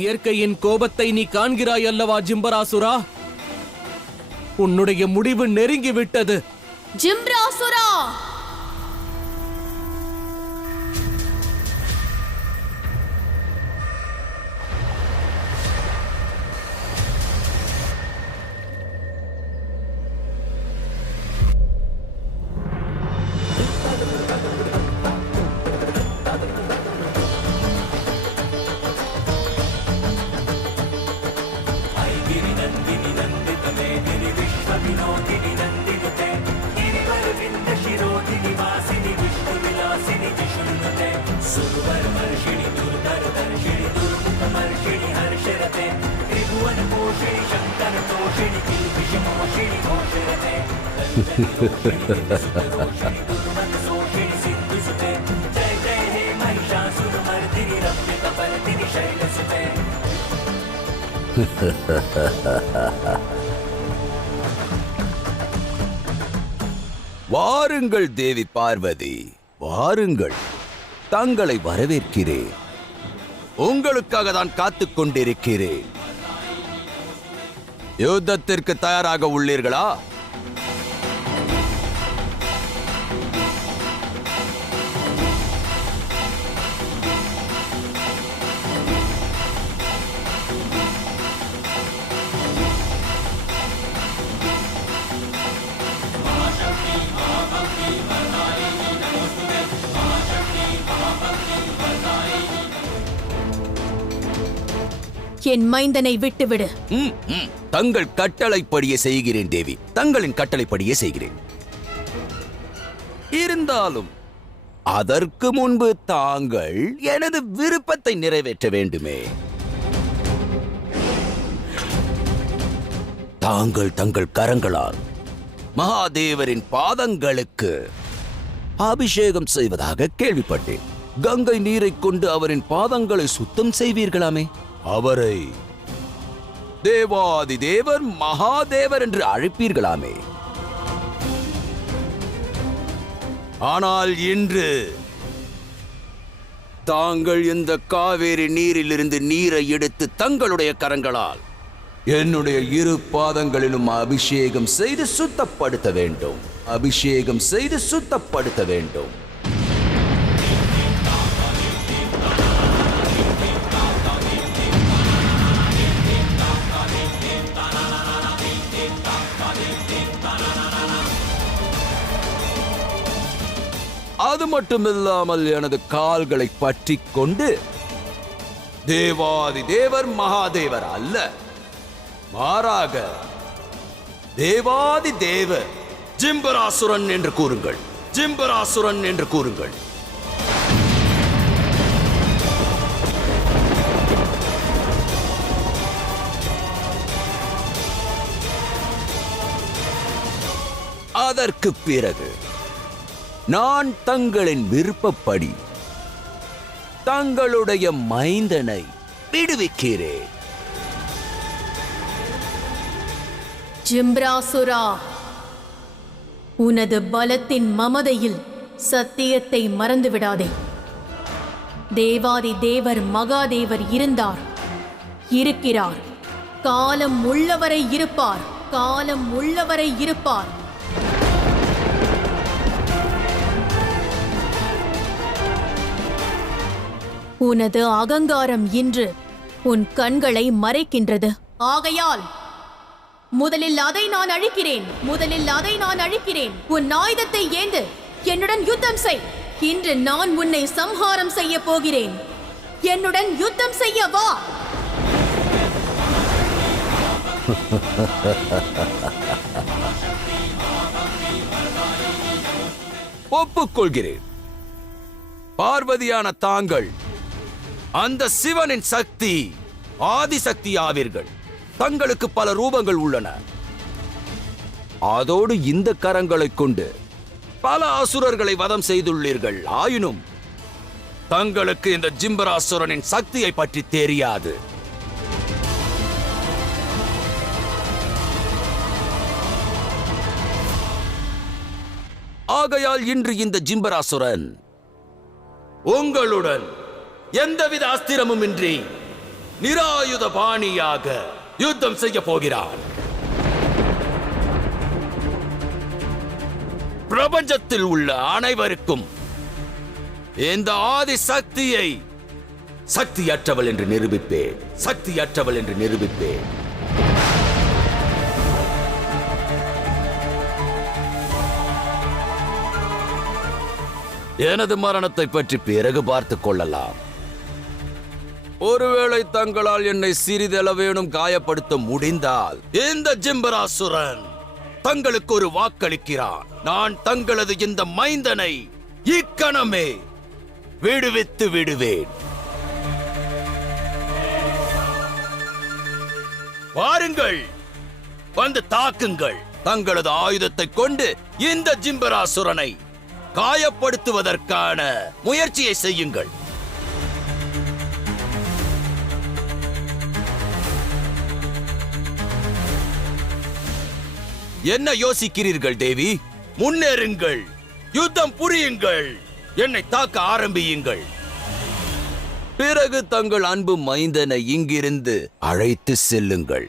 இயற்கையின் கோபத்தை நீ காண்கிறாய் அல்லவா ஜிம்பராசுரா? உன்னுடைய முடிவு நெருங்கிவிட்டது. ஜிம்பராசுரா! வாருங்கள் தேவி பார்வதி, வாருங்கள். தங்களை வரவேற்கிறேன். உங்களுக்காக தான் காத்துக் கொண்டிருக்கிறேன். யுத்தத்திற்கு தயாராக உள்ளீர்களா? என் மைந்தனை விட்டுவிடு. தங்கள் கட்டளைப்படியே செய்கிறேன் தேவி, தங்களின் கட்டளைப்படியே செய்கிறேன். இருந்தாலும் அதற்கு முன்பு தாங்கள் எனது விருப்பத்தை நிறைவேற்ற வேண்டுமே. தாங்கள் தங்கள் கரங்களால் மகாதேவரின் பாதங்களுக்கு அபிஷேகம் செய்வதாக கேள்விப்பட்டேன். கங்கை நீரை கொண்டு அவரின் பாதங்களை சுத்தம் செய்வீர்களாமே. அவரை தேவாதி தேவர் மகாதேவர் என்று அழைப்பீர்களாமே. ஆனால் இன்று தாங்கள் இந்த காவேரி நீரிலிருந்து நீரை எடுத்து தங்களுடைய கரங்களால் என்னுடைய இரு பாதங்களிலும் அபிஷேகம் செய்து சுத்தப்படுத்த வேண்டும். அபிஷேகம் செய்து சுத்தப்படுத்த வேண்டும். அது மட்டுமில்லாமல் எனது கால்களை பற்றி கொண்டு தேவாதி தேவர் மகாதேவர் அல்ல, மாறாக தேவாதி தேவர் ஜிம்பராசுரன் என்று கூறுங்கள். ஜிம்பராசுரன் என்று கூறுங்கள். அதற்கு பிறகு நான் தங்களின் விருப்பப்படி தங்களுடைய மைந்தனை விடுவிக்கிறேன். ஜிம்பராசுரா, உனது பலத்தின் மமதையில் சத்தியத்தை மறந்துவிடாதே. தேவாதி தேவர் மகாதேவர் இருந்தார், இருக்கிறார், காலம் உள்ளவரை இருப்பார், காலம் உள்ளவரை இருப்பார். உனது அகங்காரம் இன்று உன் கண்களை மறைக்கின்றது. ஆகையால் முதலில் அதை நான் அழிக்கிறேன், முதலில் அதை நான் அழிக்கிறேன். உன் ஆயுதத்தை ஏந்து என்னுடன் யுத்தம் செய். இன்று நான் உன்னை சம்ஹாரம் செய்ய போகிறேன். என்னுடன் யுத்தம் செய்ய வா. ஒப்புக்கொள்கிறேன். பார்வதியான தாங்கள் அந்த சிவனின் சக்தி ஆதிசக்தி ஆவீர்கள். தங்களுக்கு பல ரூபங்கள் உள்ளன. அதோடு இந்த கரங்களை கொண்டு பல அசுரர்களை வதம் செய்துள்ளீர்கள். ஆயினும் தங்களுக்கு இந்த ஜிம்பராசுரனின் சக்தியை பற்றி தெரியாது. ஆகையால் இன்று இந்த ஜிம்பராசுரன் உங்களுடன் எந்தவித அஸ்திரமும் இன்றி நிராயுத பாணியாக யுத்தம் செய்ய போகிறான். பிரபஞ்சத்தில் உள்ள அனைவருக்கும் இந்த ஆதி சக்தியை சக்தியற்றவள் என்று நிரூபிப்பேன். சக்தியற்றவள் என்று நிரூபிப்பேன். எனது மரணத்தை பற்றி பிறகு பார்த்துக் கொள்ளலாம். ஒருவேளை தங்களால் என்னை சிறிதளவேனும் காயப்படுத்த முடிந்தால் இந்த ஜிம்பராசுரன் தங்களுக்கு ஒரு வாக்களிக்கிறான். நான் தங்களது இந்த மைந்தனை இக்கணமே விடுவித்து விடுவேன். வாருங்கள், வந்து தாக்குங்கள். தங்களது ஆயுதத்தை கொண்டு இந்த ஜிம்பராசுரனை காயப்படுத்துவதற்கான முயற்சியை செய்யுங்கள். என்ன யோசிக்கிறீர்கள் தேவி? முன்னேறுங்கள், யுத்தம் புரியுங்கள், என்னை தாக்க ஆரம்பியுங்கள். பிறகு தங்கள் அன்பு மைந்தனை இங்கிருந்து அழைத்து செல்லுங்கள்.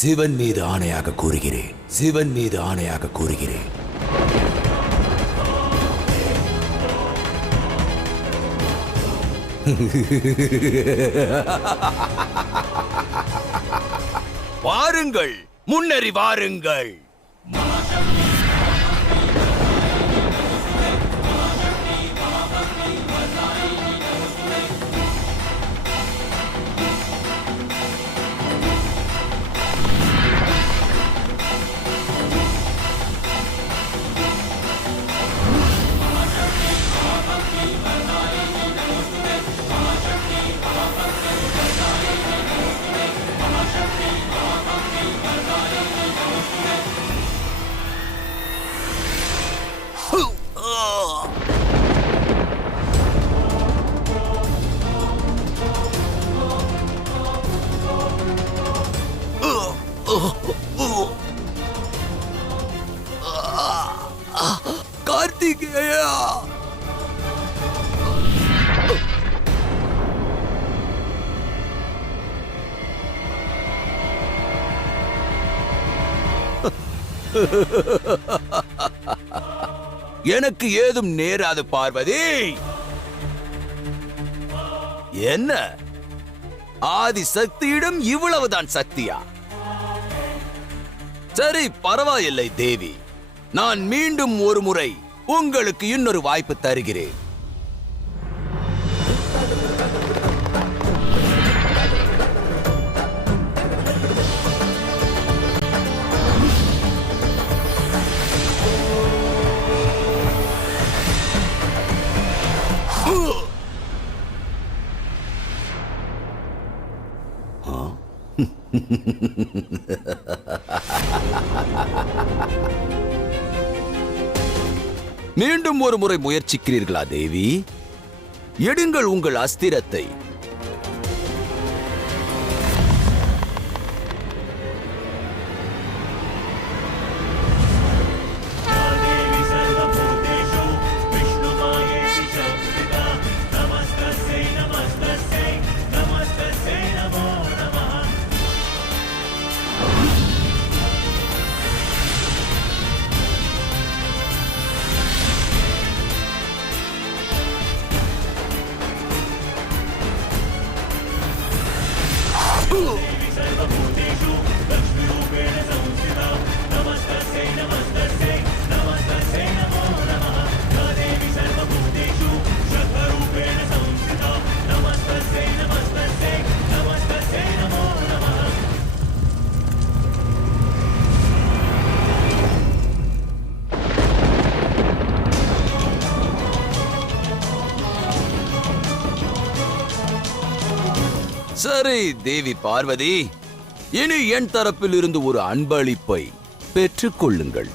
சிவன் மீது ஆணையாக கூறுகிறேன், சிவன் மீது ஆணையாக கூறுகிறேன். வாருங்கள், முன்னேறி வாருங்கள். கார்த்திகேயா, எனக்கு ஏதும் நேராது பார்வதி. என்ன ஆதி சக்தியிடம் இவ்வளவுதான் சக்தியா? சரி, பரவாயில்லை தேவி. நான் மீண்டும் ஒரு முறை உங்களுக்கு இன்னொரு வாய்ப்பு தருகிறேன். மீண்டும் ஒரு முறை முயற்சிக்கிறீர்களா தேவி? எடுங்கள் உங்கள் அஸ்திரத்தை. சரி தேவி பார்வதி, இனி என் தரப்பில் இருந்து ஒரு அன்பளிப்பை பெற்றுக் கொள்ளுங்கள்.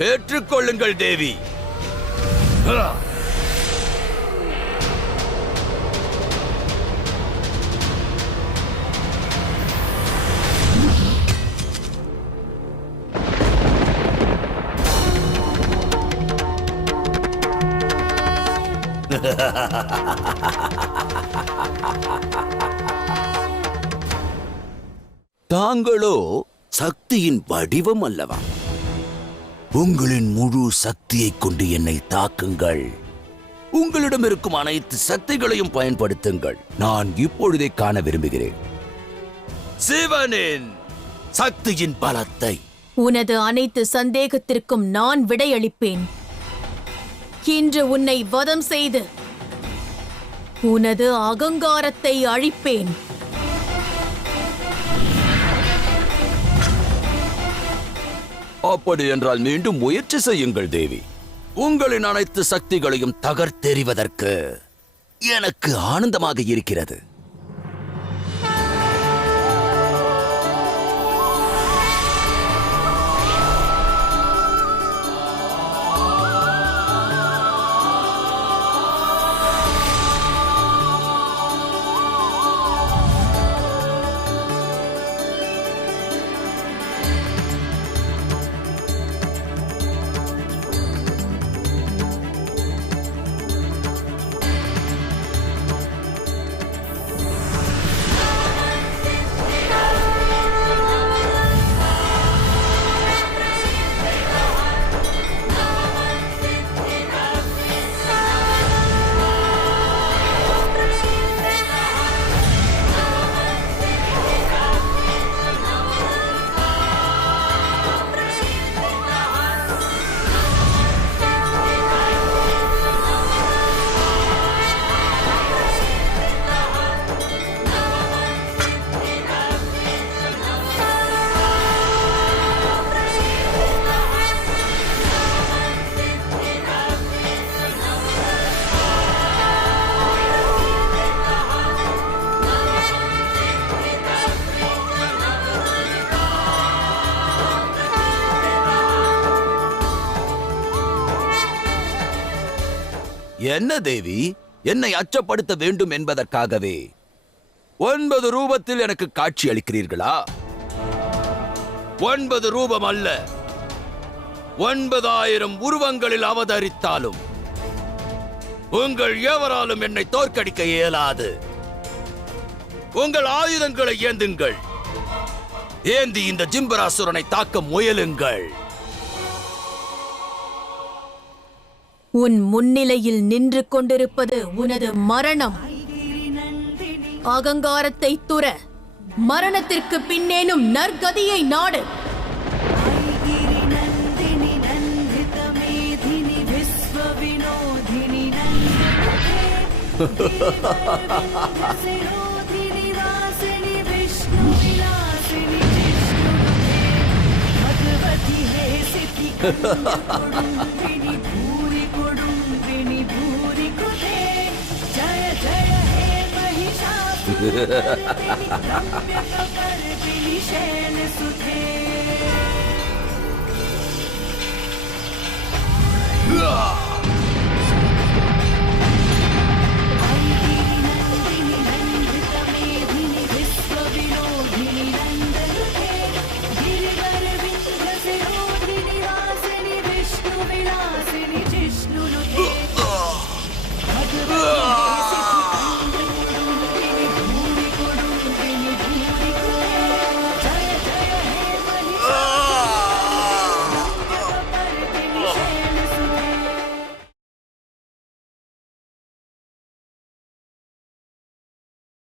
பெற்றுக் கொள்ளுங்கள் தேவி. தாங்களோ சக்தியின் வடிவம் அல்லவா? உங்களின் முழு சக்தியை கொண்டு என்னை தாக்குங்கள். உங்களிடம் இருக்கும் அனைத்து சக்திகளையும் பயன்படுத்துங்கள். நான் இப்பொழுதே காண விரும்புகிறேன் சிவனின் சக்தியின் பலத்தை. உனது அனைத்து சந்தேகத்திற்கும் நான் விடையளிப்பேன். இன்று உன்னை வதம் செய்து உனது அகங்காரத்தை அழிப்பேன். அப்படி என்றால் மீண்டும் முயற்சி செய்யுங்கள் தேவி. உங்களின் அனைத்து சக்திகளையும் தகர்த்தெறிவதற்கு எனக்கு ஆனந்தமாக இருக்கிறது. என்ன தேவி, என்னை அச்சப்படுத்த வேண்டும் என்பதற்காகவே 9 ரூபத்தில் எனக்கு காட்சி அளிக்கிறீர்களா? 9 ரூபம் அல்ல, 9000 உருவங்களில் அவதரித்தாலும் உங்கள் எவராலும் என்னை தோற்கடிக்க இயலாது. உங்கள் ஆயுதங்களை ஏந்துங்கள். ஏந்தி இந்த ஜிம்பராசுரனை தாக்க முயலுங்கள். உன் முன்னிலையில் நின்று கொண்டிருப்பது உனது மரணம். அகங்காரத்தை துற, மரணத்திற்கு பின்னேனும் நற்கதியை நாடு.